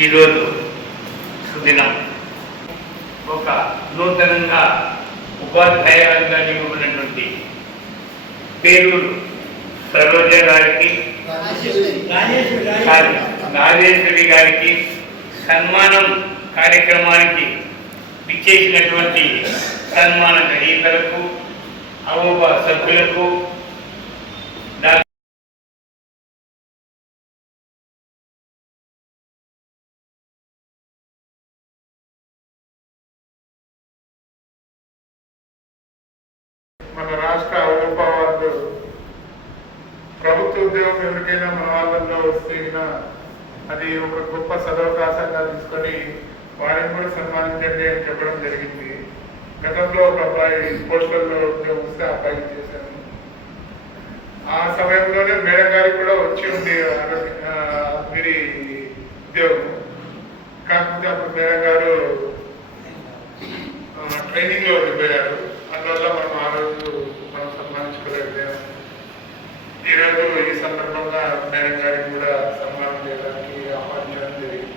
ఈరోజు సుదినం ఒక నూతనంగా ఉపాధ్యాయులుగా నియమించినటువంటి పేరూరు సరోజ గారికి రాజేశ్వరి గారికి సన్మానం కార్యక్రమానికి విచ్చేసినటువంటి సన్మాన గ్రహీతలకు అవోబా సభ్యులకు మన రాష్ట్ర అవోబా వాళ్ళు ప్రభుత్వ ఉద్యోగం ఎవరికైనా మన వాళ్ళల్లో వస్తే అది ఒక గొప్ప సదవకాశంగా తీసుకొని వారిని కూడా సన్మానించండి అని చెప్పడం జరిగింది. గతంలో ఒక అబ్బాయి పోస్టల్లో ఉద్యోగం వస్తే ఆ అబ్బాయికి చేశాను. ఆ సమయంలోనే మేడం గారికి కూడా వచ్చి ఉంది వీరి ఉద్యోగం. కాకపోతే అప్పుడు మేడం గారు ట్రైనింగ్లో ఉండిపోయారు. అందువల్ల మనం ఆ రోజు మనం సన్మానించుకోలేకపోయాము. ఈరోజు ఈ సందర్భంగా మేడం గారికి కూడా సన్మానం చేయడానికి ఆహ్వానించడం జరిగింది.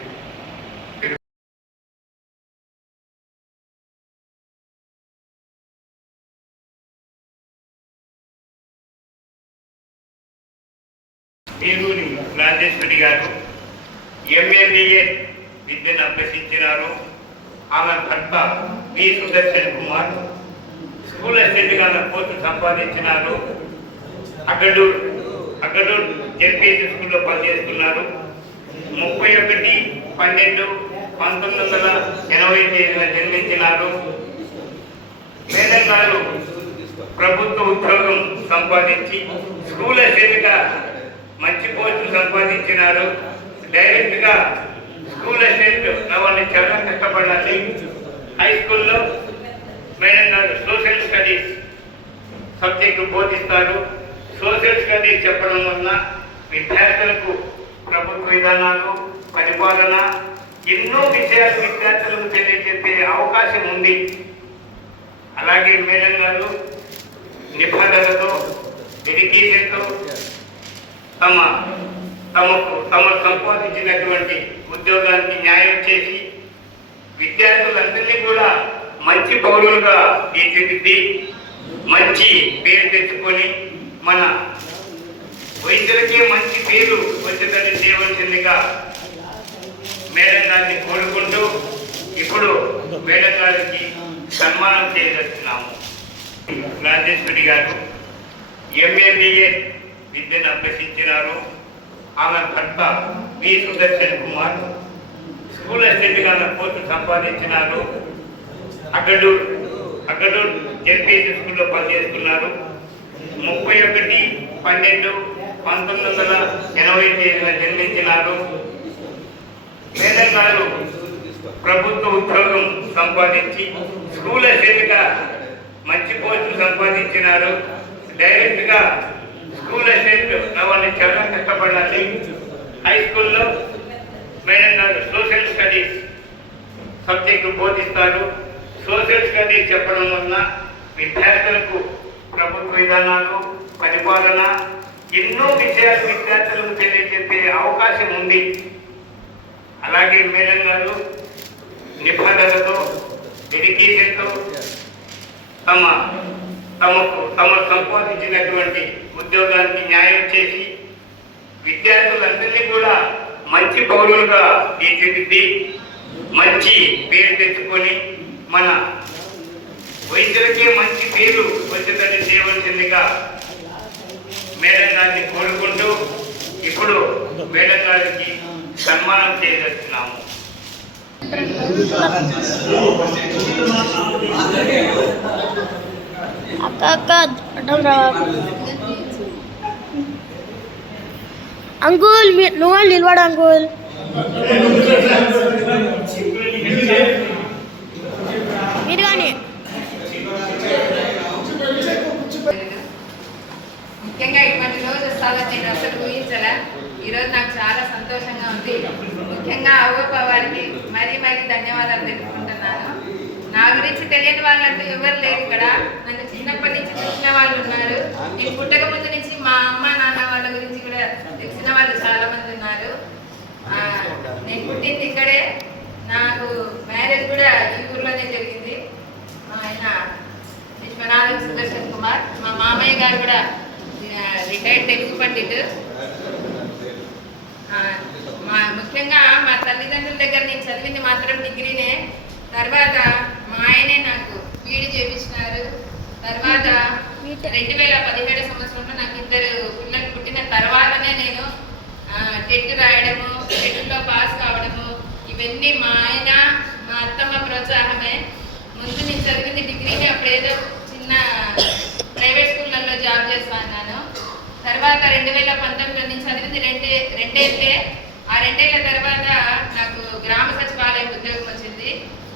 పేరూరి రాజేశ్వరి గారు ఎంఏబిఏ విద్యను అభ్యసించినారు. ఆమె భర్త వి సుదర్శన్ కుమార్ స్కూల్ అసిస్టెంట్గా పోస్టు సంపాదించినారు. అగడూరు జెడ్పీఎస్సీ స్కూల్లో పనిచేస్తున్నారు. 31/12/1980 జన్మించినారు. మేడం గారు ప్రభుత్వ ఉద్యోగం సంపాదించి స్కూల్ అసిస్టెంట్గా మంచి పోస్టులు సంపాదించినారు. డైరెక్ట్గా స్కూల్ అసిస్టెంట్ వాళ్ళు చాలా కష్టపడాలి. హై స్కూల్లో మేడం గారు సోషల్ స్టడీస్ సబ్జెక్టు బోధిస్తారు. సోషల్ స్టడీస్ చెప్పడం వలన విద్యార్థులకు ప్రభుత్వ విధానాలు, పరిపాలన ఎన్నో విషయాలు విద్యార్థులకు తెలియజెప్పే అవకాశం ఉంది. అలాగే మేడం గారు నిబంధనలతో డెడికేషన్తో తమ సంపాదించినటువంటి ఉద్యోగానికి న్యాయం చేసి విద్యార్థులందరినీ కూడా మంచి పౌరులుగా తీర్చిదిద్ది మంచి పేరు తెచ్చుకొని మన వైద్యులకే మంచి పేరు వచ్చేటట్టు చేయవలసిందిగా మేడం గారిని కోరుకుంటూ ఇప్పుడు మేడం గారికి సన్మానం చేయదలుచున్నాము. రాజేశ్వరి గారు ఎంఏబిఏ విద్యను అభ్యసించినారు. ఆమె భర్త వి సుదర్శన్ కుమార్ స్కూల్ అసిస్టెంట్గా పోస్టు సంపాదించినారు. అగడూరు జెడ్పీఎస్సీ స్కూల్లో పనిచేస్తున్నారు. 31/12/1980 జన్మించినారు. మేడం గారు ప్రభుత్వ ఉద్యోగం సంపాదించి స్కూల్ అసిస్టెంట్గా మంచి పోస్టులు సంపాదించినారు. డైరెక్ట్గా స్కూల్ అసిస్టెంట్ వాళ్ళు చాలా కష్టపడాలి. హై స్కూల్లో మేడం గారు సోషల్ స్టడీస్ సబ్జెక్టు బోధిస్తారు. సోషల్ స్టడీస్ చెప్పడం వలన విద్యార్థులకు ప్రభుత్వ విధానాలు, పరిపాలన ఎన్నో విషయాలు విద్యార్థులకు తెలియజెప్పే అవకాశం ఉంది. అలాగే మేడం గారు నిబంధనలతో డెడికేషన్తో తమ సంపాదించినటువంటి ఉద్యోగానికి న్యాయం చేసి విద్యార్థులందరినీ కూడా మంచి పౌరులుగా తీర్చిదిద్ది మంచి పేరు తెచ్చుకొని మన వైద్యులకే మంచి పేరు వచ్చేటట్టు చేయవలసిందిగా మేడం గారిని కోరుకుంటూ ఇప్పుడు మేడం గారికి సన్మానం చేయదలుచున్నాము. అంకుల్ నువ్వు నిలబడు అంకుల్. మీరు కానీ ముఖ్యంగా ఇటువంటి రోజు వస్తాదని నేను అసలు ఊహించలే. ఈరోజు నాకు చాలా సంతోషంగా ఉంది. ముఖ్యంగా అవోబా వారికి మరీ ధన్యవాదాలు తెలుపుకుంటున్నాను. నా గురించి తెలియని వాళ్ళంటూ ఎవరు లేరు ఇక్కడ. నన్ను చిన్నప్పటి నుంచి చూసిన వాళ్ళు ఉన్నారు. నేను పుట్టక ముందు నుంచి మా అమ్మ నాన్న వాళ్ళ గురించి కూడా తెలిసిన వాళ్ళు చాలా మంది ఉన్నారు. నేను పుట్టింది ఇక్కడే, నాకు మ్యారేజ్ కూడా ఈ ఊర్లోనే జరిగింది. మా ఆయన విశ్వనాథ్ సుదర్శన్ కుమార్, మా మామయ్య గారు కూడా రిటైర్డ్ తెలుగు పండిట్. ముఖ్యంగా మా తల్లిదండ్రుల దగ్గర నేను చదివింది మాత్రం డిగ్రీనే. తర్వాత మా ఆయనే నాకు బీఈడీ చేపించినారు. తర్వాత 2017 సంవత్సరంలో నాకు 2 పిల్లలు పుట్టిన తర్వాతనే నేను టెట్ రాయడము, టెట్లో పాస్ కావడము, ఇవన్నీ మా ఆయన మా అత్తమ్మ ప్రోత్సాహమే. ముందు నేను చదివింది డిగ్రీనే, అప్పుడు ఏదో చిన్న ప్రైవేట్ స్కూళ్ళల్లో జాబ్ చేస్తా అన్నాను. తర్వాత 2019 నుంచి చదివింది రెండేళ్ళే. ఆ 2 ఏళ్ల తర్వాత నాకు గ్రామ సచివాలయం ఉద్యోగం వచ్చింది.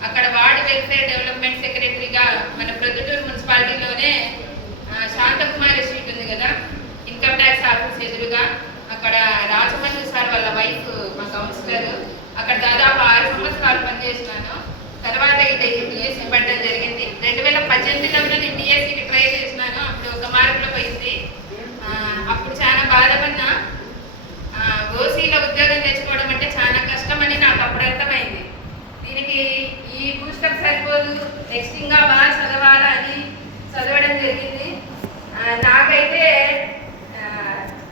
అక్కడ వార్డు వెల్ఫేర్ డెవలప్మెంట్ సెక్రటరీగా మన ప్రొద్దుటూరు మున్సిపాలిటీలోనే శాంతకుమారి స్ట్రీట్ ఉంది కదా, ఇన్కమ్ ట్యాక్స్ ఆఫీస్ ఎదురుగా, అక్కడ రాజమల్లి సార్ వాళ్ళ వైఫ్ మా కౌన్సిలర్, అక్కడ దాదాపు 6 సంవత్సరాలు పనిచేసినాను. తర్వాత ఇది డిఎస్సి పడడం జరిగింది. 2018లో నేను డిఎస్సికి ట్రై చేసినాను. అప్పుడు 1 మార్కులో పోయింది. అప్పుడు చాలా బాధపడినా. ఓసీలో ఉద్యోగం తెచ్చుకోవడం అంటే చాలా కష్టమని నాకు అప్పుడు అర్థమైంది. దీనికి ఈ బూస్టప్ సరిపోదు, నెక్స్ట్ ఇంకా బాగా చదవాలా అని చదవడం జరిగింది. నాకైతే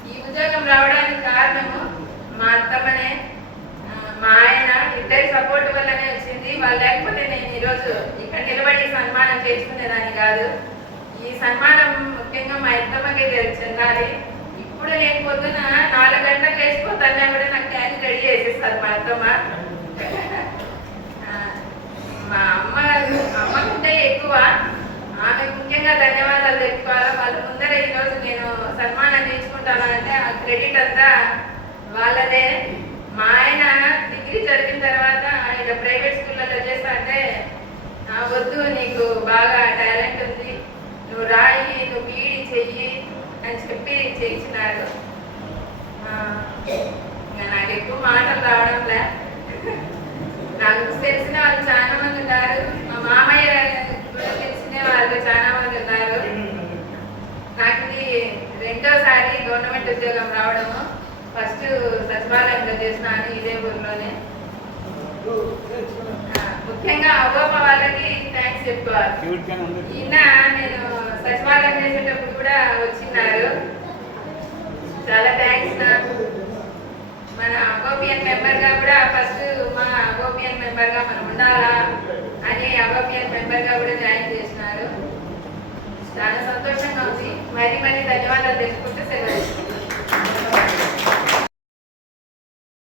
ఈ ఉద్యోగం రావడానికి కారణము మా అత్తమ్మనే, మా ఆయన ఇద్దరి సపోర్ట్ వల్లనే వచ్చింది. వాళ్ళు లేకపోతే నేను ఈరోజు ఇక్కడ నిలబడి సన్మానం చేసుకునేదాన్ని కాదు. ఈ సన్మానం ముఖ్యంగా మా అత్తమ్మకే చెందాలి. ఇప్పుడు నేను పొద్దున 4 గంటలకు వేసిపోతానే కూడా నాకు క్యారీ రెడీ చేసేస్తారు మా అత్తమ్మ. మా అమ్మ కంటే ఎక్కువ ఆమెకు ముఖ్యంగా ధన్యవాదాలు తెలుసుకోవాలి. వాళ్ళ ముందర ఈరోజు నేను సన్మానం తీసుకుంటాను అంటే ఆ క్రెడిట్ అంతా వాళ్ళదే. మా ఆయన డిగ్రీ చదివిన తర్వాత ఆయన ప్రైవేట్ స్కూళ్ళలో చేస్తా అంటే, వద్దు నీకు బాగా టాలెంట్ ఉంది, నువ్వు రాయి, నువ్వు బీఈడీ చెయ్యి అని చెప్పి చేయించినారు. నాకు ఎక్కువ మాటలు రావడంలే. నాకు తెలిసిన వాళ్ళు చాలా మంది ఉన్నారు, మా మామయ్య కూడా తెలిసిన వాళ్ళు చాలా మంది ఉన్నారు. నాకు ఇది 2వ గవర్నమెంట్ ఉద్యోగం రావడము. ఫస్ట్ సచివాలయంలో చేసినాను ఇదే ఊర్లోనే. ముఖ్యంగా అవ్వమ్మ వాళ్ళకి థ్యాంక్స్ చెప్పుకోవాలి. ఈయన నేను సచివాలయం చేసేటప్పుడు కూడా వచ్చిన్నారు. చాలా థ్యాంక్స్. మన అగోపియన్ మెంబర్గా కూడా ఫస్ట్ మా అగోపియన్ మెంబర్గా మనం ఉండాలా అని అగోపియన్ మెంబర్గా కూడా జాయిన్ చేసినారు. చాలా సంతోషంగా ఉంది. మరీ ధన్యవాదాలు తెలుసుకుంటూ సెలవు.